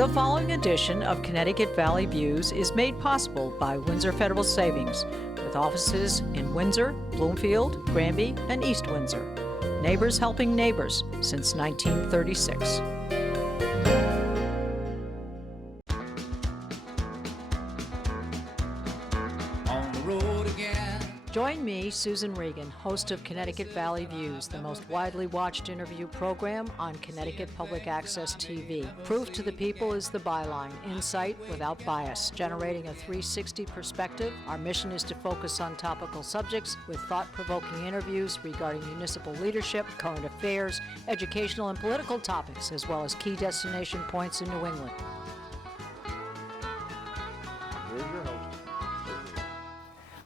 The following edition of Connecticut Valley Views is made possible by Windsor Federal Savings, with offices in Windsor, Bloomfield, Granby, and East Windsor. Neighbors helping neighbors since 1936. Join me, Susan Regan, host of Connecticut Valley Views, the most widely watched interview program on Connecticut Public Access TV. Proof to the people is the byline, insight without bias, generating a 360 perspective. Our mission is to focus on topical subjects with thought-provoking interviews regarding municipal leadership, current affairs, educational and political topics, as well as key destination points in New England. Here's your host.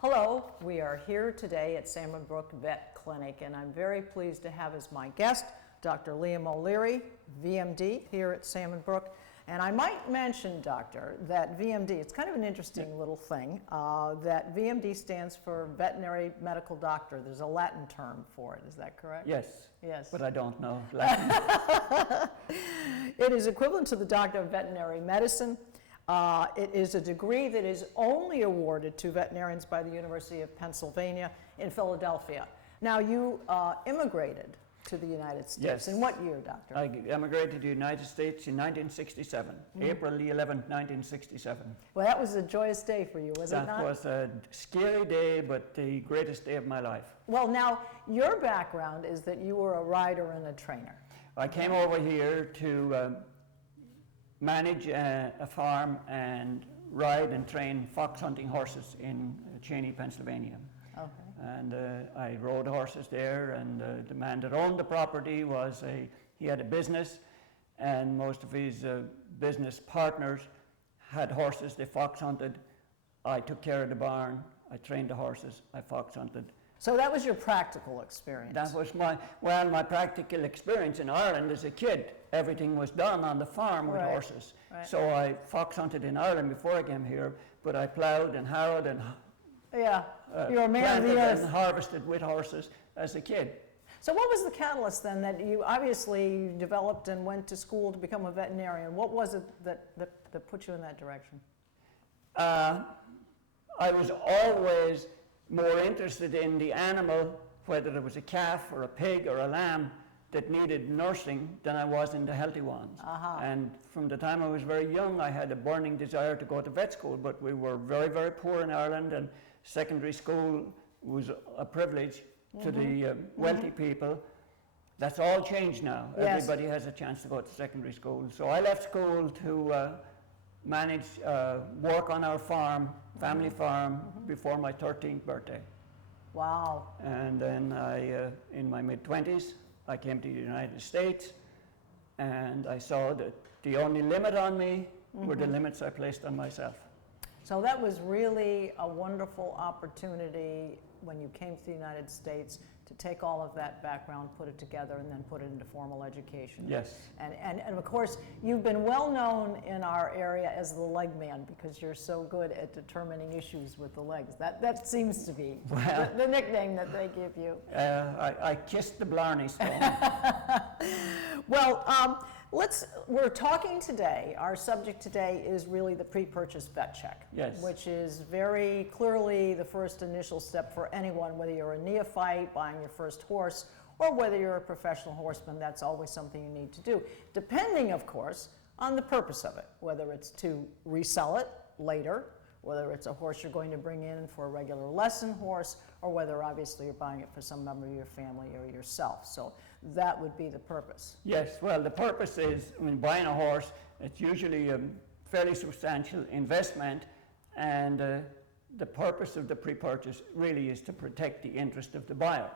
Hello, we are here today at Salmon Brook Vet Clinic, and I'm very pleased to have as my guest Dr. Liam O'Leary, V.M.D, here at Salmon Brook. And I might mention, Doctor, that V.M.D, it's kind of an interesting little thing, that V.M.D stands for Veterinary Medical Doctor. There's a Latin term for it, is that correct? Yes. Yes. But I don't know Latin. It is equivalent to the Doctor of Veterinary Medicine. It is a degree that is only awarded to veterinarians by the University of Pennsylvania in Philadelphia. Now, you immigrated to the United States. Yes. In what year, Doctor? I emigrated to the United States in 1967, April the 11th, 1967. Well, that was a joyous day for you, was it not? That was a scary day, but the greatest day of my life. Well, now, your background is that you were a rider and a trainer. I came over here to manage a farm and ride and train fox hunting horses in Cheney, Pennsylvania. Okay. And I rode horses there, and the man that owned the property he had a business, and most of his business partners had horses. They fox hunted. I took care of the barn. I trained the horses. I fox hunted. So that was your practical experience? That was my practical experience in Ireland as a kid. Everything was done on the farm with horses. Right. So I fox hunted in Ireland before I came here, but I plowed and harrowed and you're a man of the earth. And harvested with horses as a kid. So what was the catalyst then that you obviously developed and went to school to become a veterinarian? What was it that put you in that direction? I was always more interested in the animal, whether it was a calf or a pig or a lamb that needed nursing, than I was in the healthy ones. And from the time I was very young, I had a burning desire to go to vet school, but we were very, very poor in Ireland, and secondary school was a privilege to the wealthy people. That's all changed now. Yes. Everybody has a chance to go to secondary school. So I left school to manage work on our farm, family farm, before my 13th birthday. Wow. And then in my mid-20s, I came to the United States, and I saw that the only limit on me were the limits I placed on myself. So that was really a wonderful opportunity when you came to the United States to take all of that background, put it together, and then put it into formal education. Yes. And of course, you've been well known in our area as the leg man because you're so good at determining issues with the legs. That seems to be the nickname that they give you. I kissed the Blarney Stone. Well, we're talking today, our subject today is really the pre-purchase vet check. Yes. Which is very clearly the first initial step for anyone, whether you're a neophyte buying your first horse or whether you're a professional horseman. That's always something you need to do, depending, of course, on the purpose of it, whether it's to resell it later, whether it's a horse you're going to bring in for a regular lesson horse, or whether obviously you're buying it for some member of your family or yourself. So that would be the purpose. Yes, well, the purpose is, when buying a horse, it's usually a fairly substantial investment, and the purpose of the pre-purchase really is to protect the interest of the buyer.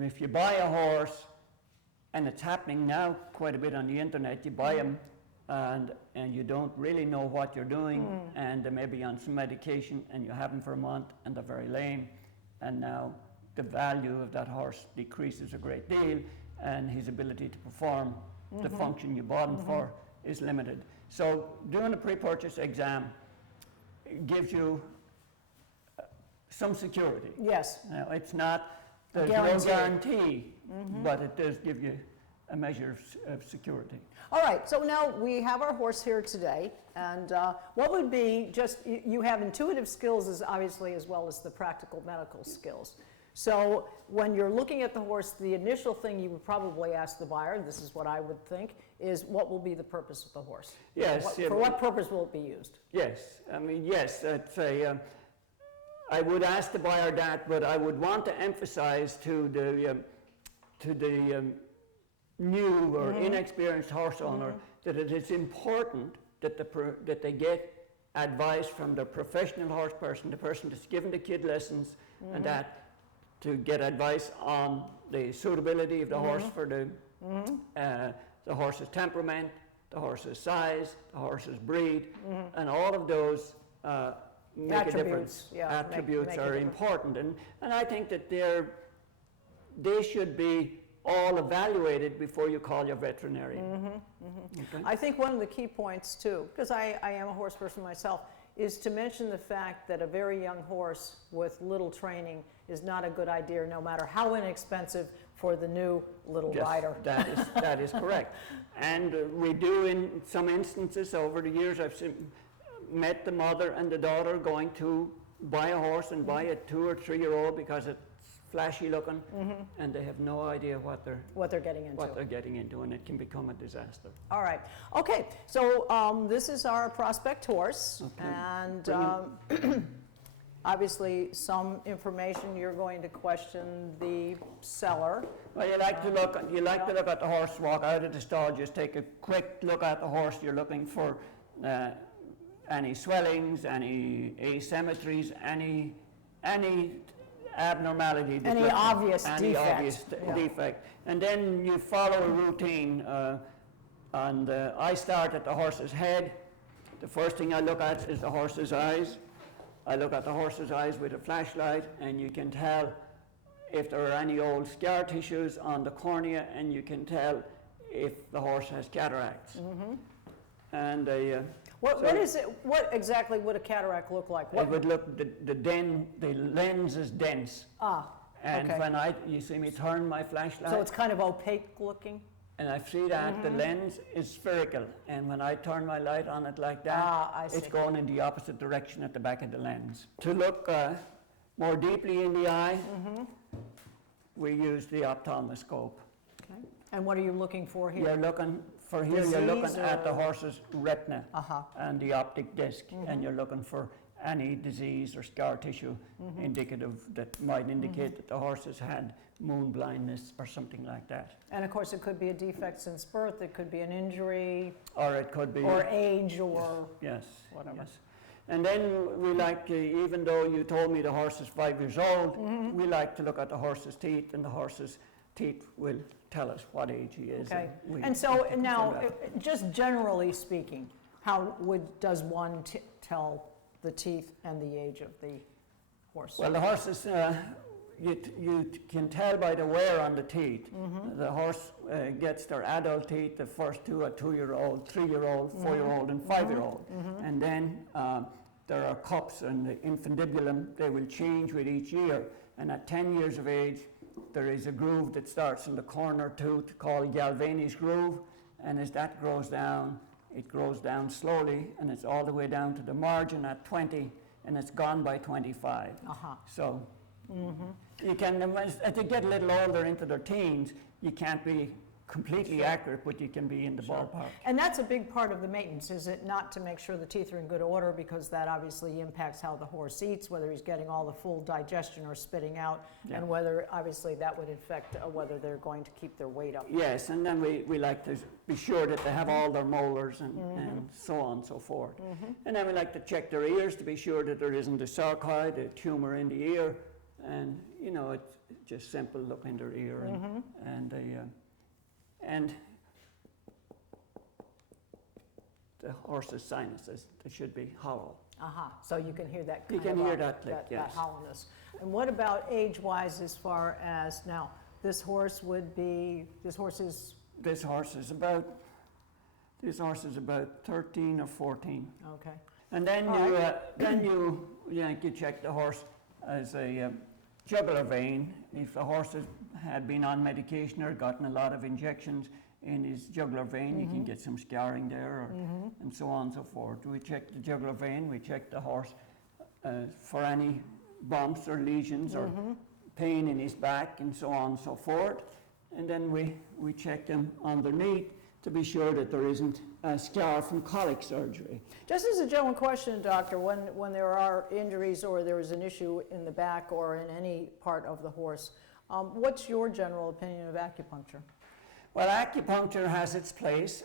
If you buy a horse, and it's happening now quite a bit on the internet, you buy them and you don't really know what you're doing, and they may be on some medication, and you have them for a month and they're very lame, and now the value of that horse decreases a great deal, and his ability to perform the function you bought him for is limited. So doing a pre-purchase exam gives you some security. Yes. Now, it's not, there's no guarantee, but it does give you a measure of security. All right, so now we have our horse here today, and what would be just, you have intuitive skills as obviously as well as the practical medical skills. So when you're looking at the horse, the initial thing you would probably ask the buyer, this is what I would think, is what will be the purpose of the horse? Yes. For what purpose will it be used? Yes, I mean, yes, that's I would ask the buyer that, but I would want to emphasize to the new or inexperienced horse owner that it is important that they get advice from the professional horse person, the person that's giving the kid lessons, and that to get advice on the suitability of the horse for the horse's temperament, the horse's size, the horse's breed, and all of those make a difference. Yeah, attributes make a are difference. important, and I think that they should be all evaluated before you call your veterinarian. Okay? I think one of the key points too, because I am a horse person myself, is to mention the fact that a very young horse with little training is not a good idea, no matter how inexpensive, for the new little Yes, rider. that is correct. And we do, in some instances over the years, I've met the mother and the daughter going to buy a horse and buy a 2 or 3 year old because it's flashy looking, and they have no idea what they're getting into, and it can become a disaster. All right. Okay, so this is our prospect horse, Okay. and obviously some information you're going to question the seller. Well, you like to look at the horse, walk out of the stall, just take a quick look at the horse. You're looking for any swellings, any asymmetries, any abnormality, Any obvious defect, and then you follow a routine. And I start at the horse's head. The first thing I look at is the horse's eyes. I look at the horse's eyes with a flashlight, and you can tell if there are any old scar tissues on the cornea, and you can tell if the horse has cataracts. And What exactly would a cataract look like? it would look, the lens is dense. And okay. when you see me turn my flashlight, So it's kind of opaque looking? and I see that the lens is spherical, and when I turn my light on it like that, I see. it's going in the opposite direction at the back of the lens. To look more deeply in the eye, we use the ophthalmoscope. Okay. And what are you looking for here? You're looking Disease at the or- horse's retina and the optic disc, and you're looking for any disease or scar tissue indicative that might indicate that the horse has had moon blindness or something like that. And of course, it could be a defect since birth, it could be an injury, Or it could be or age, or yes, whatever. yes. And then we like, even though you told me the horse is 5 years old, we like to look at the horse's teeth, and the horse's teeth will tell us what age he is. Okay. we And so like to now, confirm that. just generally speaking, how does one tell the teeth and the age of the horse? Well, the horses, you can tell by the wear on the teeth. The horse gets their adult teeth, the first two are 2-year-old, 3-year-old, 4-year-old, and 5-year-old. And then there are cups and the infundibulum, they will change with each year. And at 10 years of age, there is a groove that starts in the corner tooth called Galvani's groove. And as that grows down, it grows down slowly, and it's all the way down to the margin at 20, and it's gone by 25. So you can, as they get a little older into their teens, you can't be completely accurate, but you can be in the ballpark. And that's a big part of the maintenance, is it not to make sure the teeth are in good order, because that obviously impacts how the horse eats, whether he's getting all the full digestion or spitting out, and whether obviously that would affect whether they're going to keep their weight up. Yes, and then we like to be sure that they have all their molars and so on and so forth. And then we like to check their ears to be sure that there isn't a sarcoid, a tumor in the ear, and you know, it's just simple look in their ear and the horse's sinuses, they should be hollow. So you can hear that You kind can of hear that click, that yes. hollowness. And what about age-wise, as far as, now, this horse is, This horse is about 13 or 14. okay. And then you check the horse as a jugular vein. If the horse is had been on medication or gotten a lot of injections in his jugular vein, you can get some scarring there, or, and so on and so forth. We check the jugular vein, we check the horse for any bumps or lesions or pain in his back, and so on and so forth. And then we check them underneath to be sure that there isn't a scar from colic surgery. Just as a general question, doctor, when there are injuries or there is an issue in the back or in any part of the horse, what's your general opinion of acupuncture? Well, acupuncture has its place.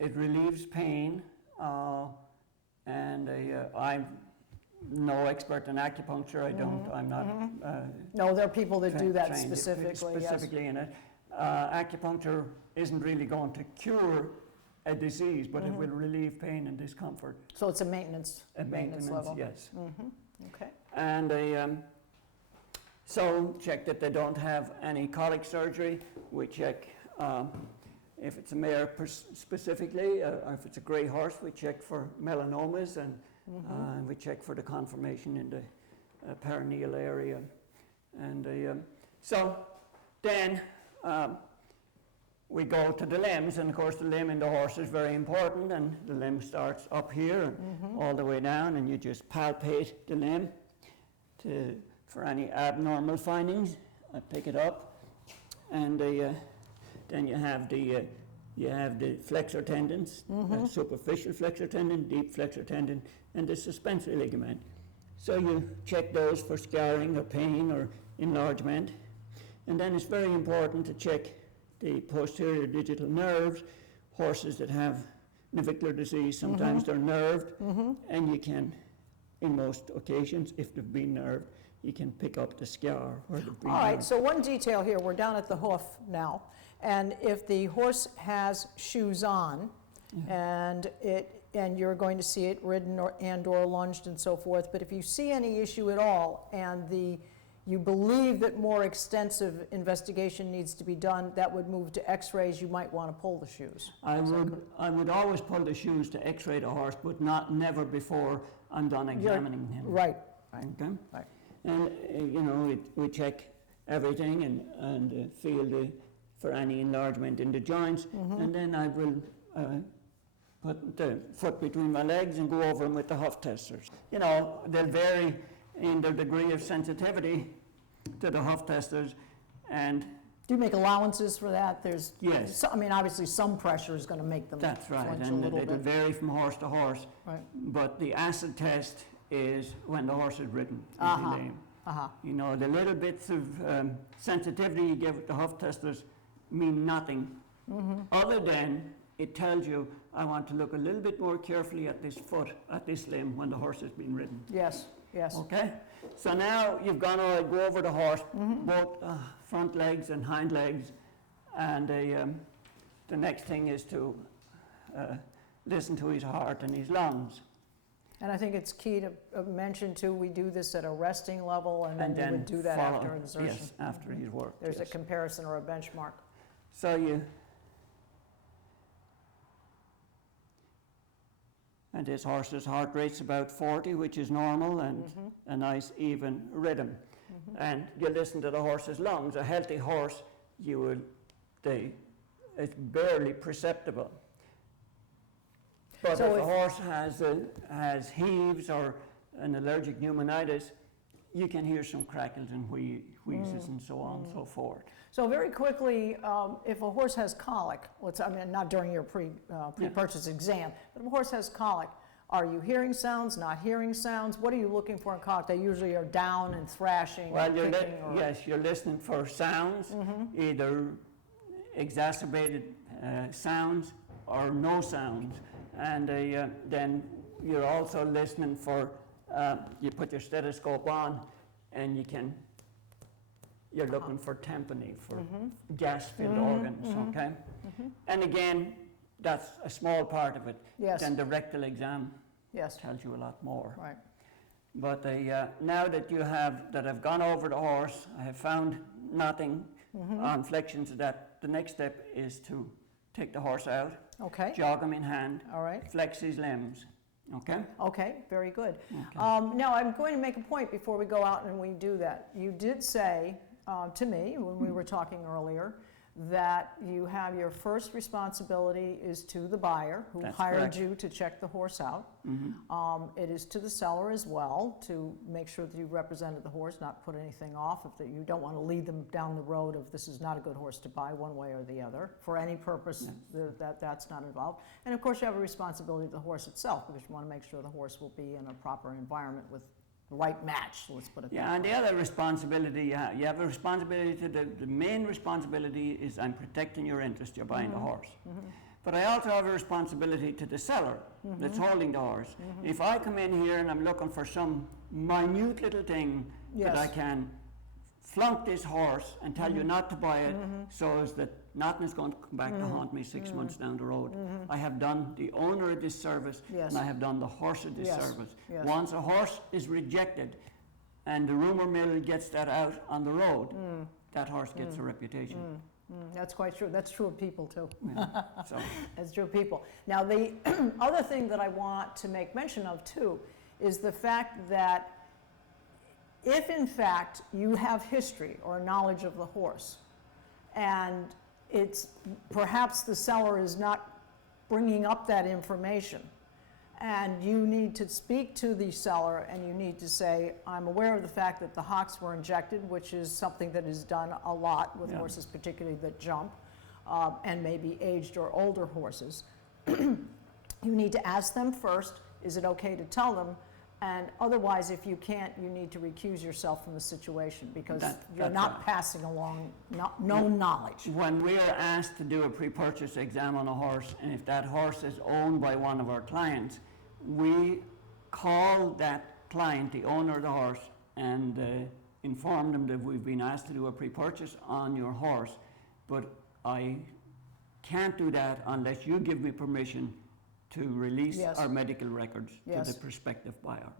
It relieves pain, and I'm no expert in acupuncture. I'm not. No, there are people that do that trained specifically. in it. Acupuncture isn't really going to cure a disease, but it will relieve pain and discomfort. So it's a maintenance level. Yes. Okay. And so check that they don't have any colic surgery. We check if it's a mare specifically, or if it's a grey horse, we check for melanomas, and we check for the conformation in the perineal area. And so then we go to the limbs, and of course the limb in the horse is very important, and the limb starts up here and all the way down, and you just palpate the limb for any abnormal findings. I pick it up, and then you have the flexor tendons, superficial flexor tendon, deep flexor tendon, and the suspensory ligament. So you check those for scarring or pain or enlargement. And then it's very important to check the posterior digital nerves. Horses that have navicular disease, sometimes they're nerved, and you can, in most occasions, if they've been nerved, you can pick up the scar where they've been. All right, so one detail here, we're down at the hoof now, and if the horse has shoes on, and you're going to see it ridden or lunged and so forth, but if you see any issue at all, and you believe that more extensive investigation needs to be done, that would move to x-rays, you might want to pull the shoes. I would always pull the shoes to x-ray the horse, but never before I'm done examining him. Right. Okay? Right. And we check everything and feel for any enlargement in the joints, and then I will put the foot between my legs and go over them with the hoof testers. They'll vary in their degree of sensitivity to the hoof testers, and do you make allowances for that? Yes. Obviously some pressure is going to make them that's right, flinch and a little it'll bit. vary from horse to horse. Right. But the acid test is when the horse is ridden. The little bits of sensitivity you give with the hoof testers mean nothing, other than it tells you, I want to look a little bit more carefully at this foot, at this limb, when the horse has been ridden. Yes. Okay? So now you've gone go over the horse, both front legs and hind legs, and the next thing is to listen to his heart and his lungs. And I think it's key to mention too, we do this at a resting level, and then we would do that after exertion. Yes, after his work. There's a comparison or a benchmark. So and this horse's heart rate's about 40, which is normal, and a nice even rhythm. And you listen to the horse's lungs. A healthy horse, it's barely perceptible. But So if a horse has heaves or an allergic pneumonitis, you can hear some crackles and wheezes and so on and so forth. So very quickly, if a horse has colic, not during your pre-purchase exam, but if a horse has colic, are you hearing sounds, not hearing sounds? What are you looking for in colic? They usually are down and thrashing. Well, you're listening for sounds, either exacerbated sounds or no sounds. And then you're also listening for, you put your stethoscope on, and you're looking for tympany, for gas-filled organs, okay? And again, that's a small part of it. Yes. Then the rectal exam tells you a lot more. Right. But now that I've gone over the horse, I have found nothing on flexions of that. The next step is to take the horse out, Okay. jog him in hand, All right. flex his limbs, okay? Okay, very good. Okay. Now, I'm going to make a point before we go out and we do that. You did say to me when we were talking earlier that you have your first responsibility is to the buyer who That's hired correct. you to check the horse out. It is to the seller as well to make sure that you represented the horse, not put anything off. If you don't want to lead them down the road of this is not a good horse to buy one way or the other for any purpose, that's not involved. And of course you have a responsibility to the horse itself because you want to make sure the horse will be in a proper environment with the right match, let's put it that way. Yeah, and the other responsibility, you have a responsibility to the main responsibility is I'm protecting your interest, you're buying the horse. But I also have a responsibility to the seller that's holding the horse. If I come in here and I'm looking for some minute little thing that I can flunk this horse and tell you not to buy it so as that nothing is going to come back to haunt me 6 months down the road. I have done the owner a disservice and I have done the horse a disservice. Once a horse is rejected and the rumor mill gets that out on the road, that horse gets a reputation. That's quite true. That's true of people too. So, That's true of people. Now the other thing that I want to make mention of too is the fact that if in fact you have history or knowledge of the horse and it's perhaps the seller is not bringing up that information and you need to speak to the seller and you need to say, I'm aware of the fact that the hocks were injected, which is something that is done a lot with horses particularly that jump and maybe aged or older horses. You need to ask them first, is it okay to tell them? And otherwise, if you can't, you need to recuse yourself from the situation because you're not passing along known knowledge. when we are asked to do a pre-purchase exam on a horse, and if that horse is owned by one of our clients, we call that client, the owner of the horse, and inform them that we've been asked to do a pre-purchase on your horse, but I can't do that unless you give me permission to release our medical records to the prospective buyer.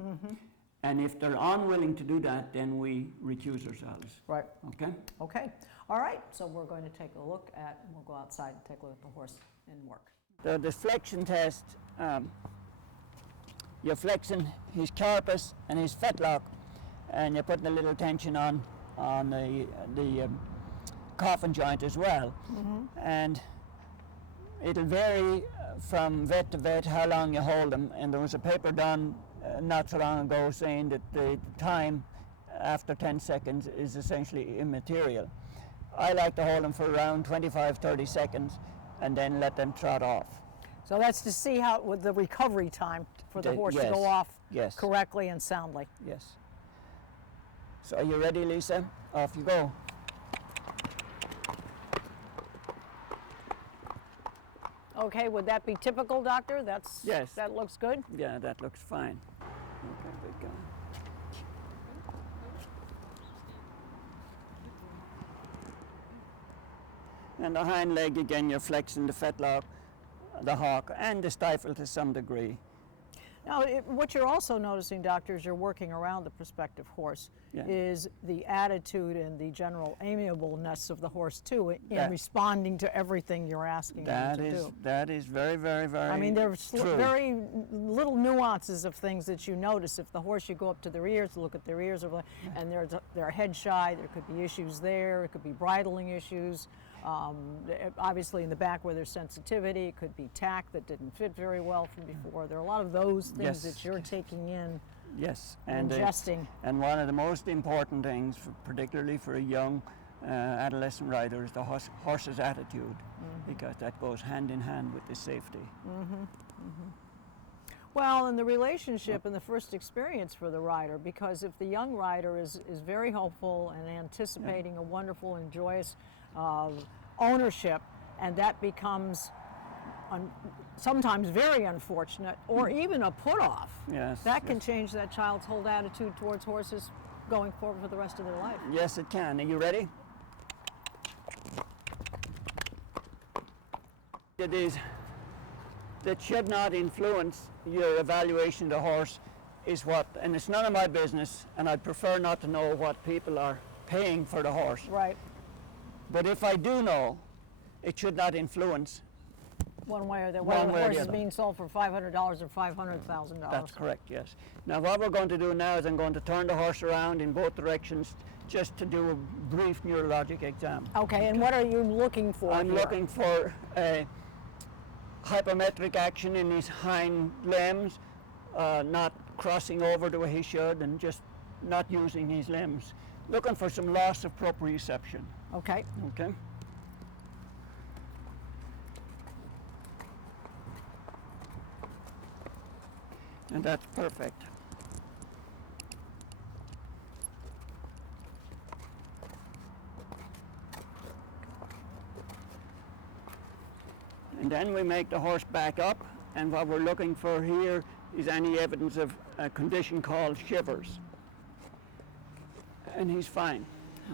And if they're unwilling to do that, then we recuse ourselves. Right. Okay? Okay. All right. So we're going to take a look at, we'll go outside and take a look at the horse in work. The deflection test, you're flexing his carpus and his fetlock, and you're putting a little tension on the coffin joint as well. And it'll vary from vet to vet how long you hold them, and there was a paper done not so long ago saying that the time after 10 seconds is essentially immaterial. I like to hold them for around 25-30 seconds and then let them trot off. So that's to see how with the recovery time for the horse to go off correctly and soundly. Yes. So are you ready, Lisa? Off you go. Okay, would that be typical, doctor? Yes. That looks good? Yeah, that looks fine. Okay, good going. And the hind leg, again, you're flexing the fetlock, the hock, and the stifle to some degree. Now, what you're also noticing, doctor, as you're working around the prospective horse, is the attitude and the general amiableness of the horse, too, in responding to everything you're asking them to do. That is very, very, very I mean, there's true. very little nuances of things that you notice. If the horse, you go up to their ears, look at their ears, and they're head shy, there could be issues there. It could be bridling issues. Obviously in the back where there's sensitivity, it could be tack that didn't fit very well from before. There are a lot of those things that you're taking in, and ingesting. And one of the most important things, particularly for a young adolescent rider, is the horse's attitude, because that goes hand in hand with the safety. Well, and the relationship and the first experience for the rider, because if the young rider is very hopeful and anticipating a wonderful and joyous ownership, and that becomes sometimes very unfortunate or even a put-off, that can change that child's whole attitude towards horses going forward for the rest of their life. Yes, it can. Are you ready? It is that should not influence your evaluation of the horse is what, and it's none of my business, and I'd prefer not to know what people are paying for the horse. Right. But if I do know, it should not influence one way or the other. One Whether way the or horse the is other. being sold for $500 or $500,000. That's correct, yes. Now what we're going to do now is I'm going to turn the horse around in both directions just to do a brief neurologic exam. Okay, and what are you looking for I'm here? looking for a hypermetric action in his hind limbs, not crossing over the way he should and just not using his limbs. Looking for some loss of proprioception. Okay. Okay. And that's perfect. And then we make the horse back up, and what we're looking for here is any evidence of a condition called shivers. And he's fine.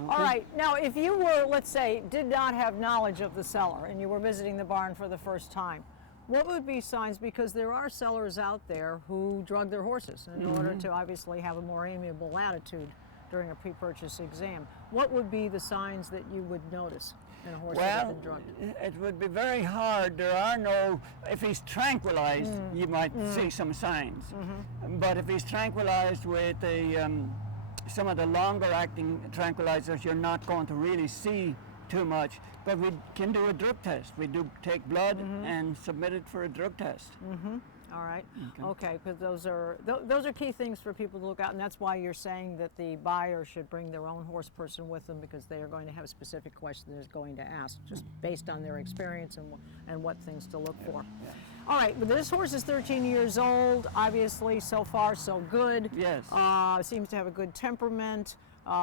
All right, now if you were, let's say, did not have knowledge of the seller and you were visiting the barn for the first time, what would be signs, because there are sellers out there who drug their horses in order to obviously have a more amiable attitude during a pre-purchase exam. What would be the signs that you would notice in a horse that had Well, been drugged? it would be very hard. There are no, if he's tranquilized, you might see some signs. But if he's tranquilized with some of the longer acting tranquilizers, you're not going to really see too much. But we can do a drug test. We do take blood and submit it for a drug test. All right. Okay, because those are key things for people to look out, and that's why you're saying that the buyer should bring their own horse person with them, because they are going to have specific questions they're going to ask, just based on their experience and what things to look for. All right, but this horse is 13 years old. Obviously, so far so good. Yes. Seems to have a good temperament.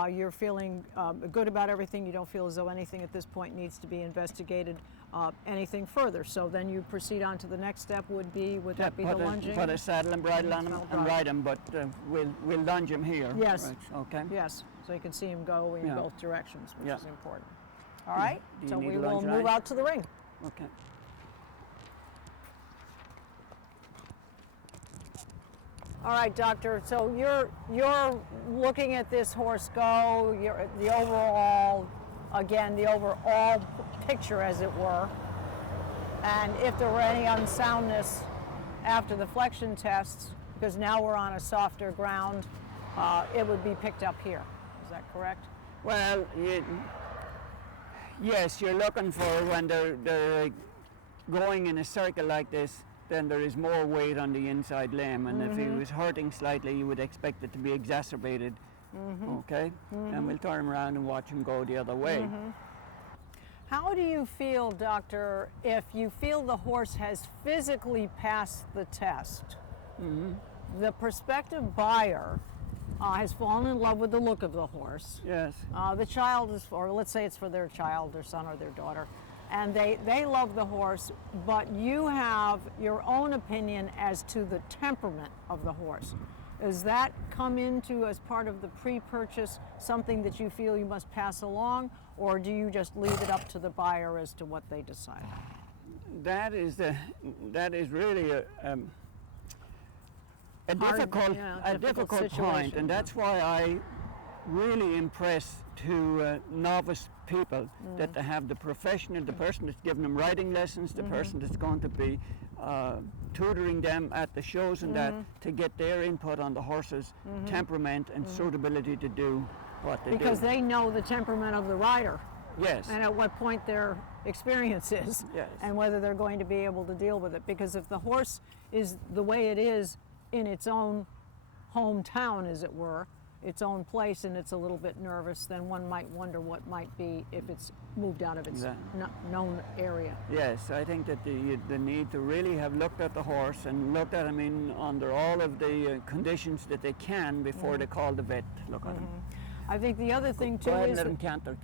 You're feeling good about everything. You don't feel as though anything at this point needs to be investigated anything further. So then you proceed on to the next step would that be the lunging? Put a saddle and bridle on him and ride him, but we'll lunge him here. Yes. Right, okay. Yes, so you can see him go in both directions, which Yeah. is important. All right, Do you so need we a will lunge move line? out to the ring. Okay. All right, doctor, so you're looking at this horse go, the overall picture, as it were, and if there were any unsoundness after the flexion tests, because now we're on a softer ground, it would be picked up here. Is that correct? Well, yes, you're looking for when they're going in a circle like this, then there is more weight on the inside limb, and if he was hurting slightly, you would expect it to be exacerbated. Okay? And we'll turn him around and watch him go the other way. How do you feel, doctor, if you feel the horse has physically passed the test? The prospective buyer has fallen in love with the look of the horse. Yes. The child is, or let's say it's for their child, their son or their daughter, and they love the horse, but you have your own opinion as to the temperament of the horse. Does that come into, as part of the pre-purchase, something that you feel you must pass along, or do you just leave it up to the buyer as to what they decide? That is really a difficult point, and that's why I really impress to novice people that they have the professional, the person that's giving them riding lessons, the person that's going to be tutoring them at the shows and that, to get their input on the horse's temperament and suitability to do what they do. Because they know the temperament of the rider. Yes. And at what point their experience is. Yes. And whether they're going to be able to deal with it. Because if the horse is the way it is in its own hometown, as it were, its own place, and it's a little bit nervous, then one might wonder what might be if it's moved out of its known area. Yes, I think that the need to really have looked at the horse and looked at him under all of the conditions that they can before they call the vet to look at him. I think the other thing too Go ahead is and let that him canter.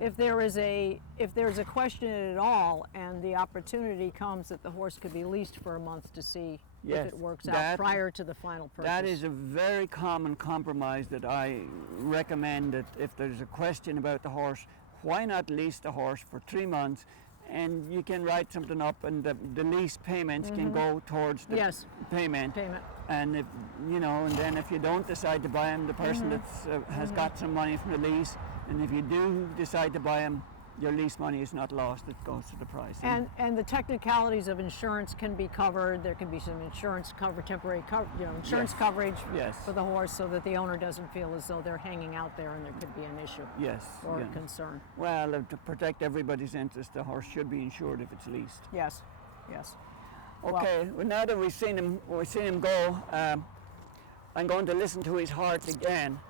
if there's a question at all, and the opportunity comes that the horse could be leased for a month to see if it works out prior to the final purchase. That is a very common compromise that I recommend, that if there's a question about the horse, why not lease the horse for 3 months, and you can write something up, and the lease payments can go towards the payment. And if and then if you don't decide to buy him, the person that's has got some money from the lease, and if you do decide to buy him, your lease money is not lost, it goes to the price. And the technicalities of insurance can be covered. There can be some insurance cover, temporary insurance Yes. coverage Yes. for the horse, so that the owner doesn't feel as though they're hanging out there and there could be an issue Yes. or yeah. a concern. Well, to protect everybody's interest, the horse should be insured if it's leased. Yes, yes. Okay, well, now that we've seen him go, I'm going to listen to his heart again.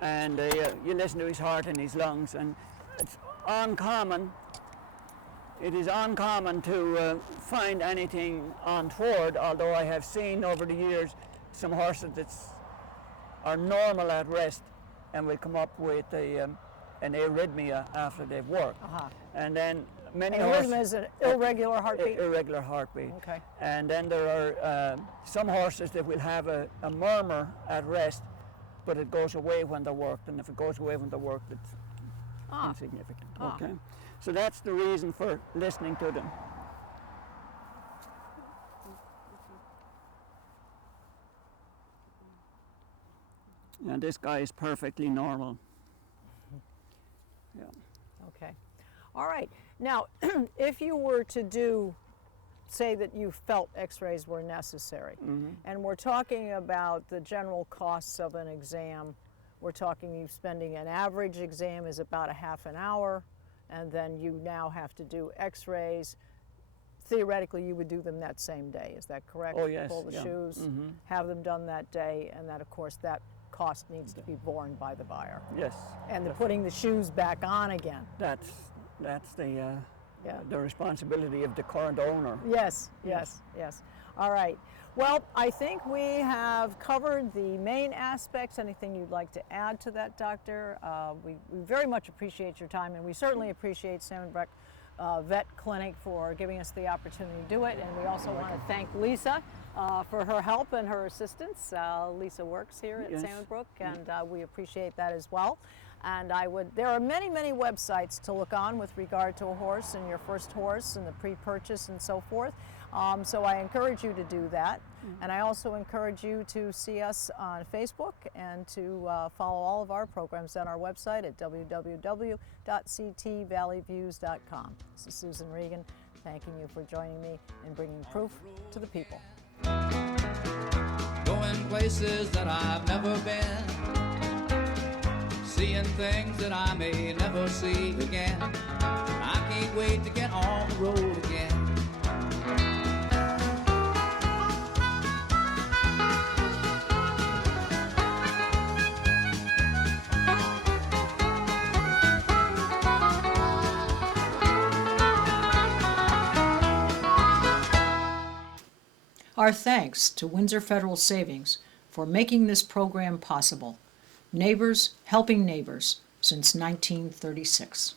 And you listen to his heart and his lungs, and it's uncommon. It is uncommon to find anything untoward, although I have seen over the years some horses that are normal at rest and will come up with an arrhythmia after they've worked. And then many horses... Arrhythmia is an irregular heartbeat? Irregular heartbeat. Okay. And then there are some horses that will have a murmur at rest, but it goes away when they're worked, and if it goes away when they're worked, it's insignificant. Okay. So that's the reason for listening to them. And this guy is perfectly normal. Yeah. Okay. All right. Now, if you were to say that you felt x-rays were necessary, and we're talking about the general costs of an exam, we're talking you spending an average exam is about a half an hour, and then you now have to do x-rays. Theoretically, you would do them that same day. Is that correct? Oh, yes. Pull the yeah. shoes, have them done that day, and that, of course, that cost needs to be borne by the buyer. Yes. And the putting the shoes back on again. That's the responsibility of the current owner. Yes, yes, yes. All right. Well, I think we have covered the main aspects. Anything you'd like to add to that, Doctor? We very much appreciate your time, and we certainly appreciate Salmon Brook Vet Clinic for giving us the opportunity to do it. And we also want to thank Lisa for her help and her assistance. Lisa works here at Salmon Brook, and we appreciate that as well. And there are many, many websites to look on with regard to a horse and your first horse and the pre-purchase and so forth. So I encourage you to do that. And I also encourage you to see us on Facebook and to follow all of our programs on our website at www.ctvalleyviews.com. This is Susan Regan, thanking you for joining me in bringing proof to the people. Going places that I've never been, seeing things that I may never see again. I can't wait to get on the road again. Our thanks to Windsor Federal Savings for making this program possible. Neighbors helping neighbors since 1936.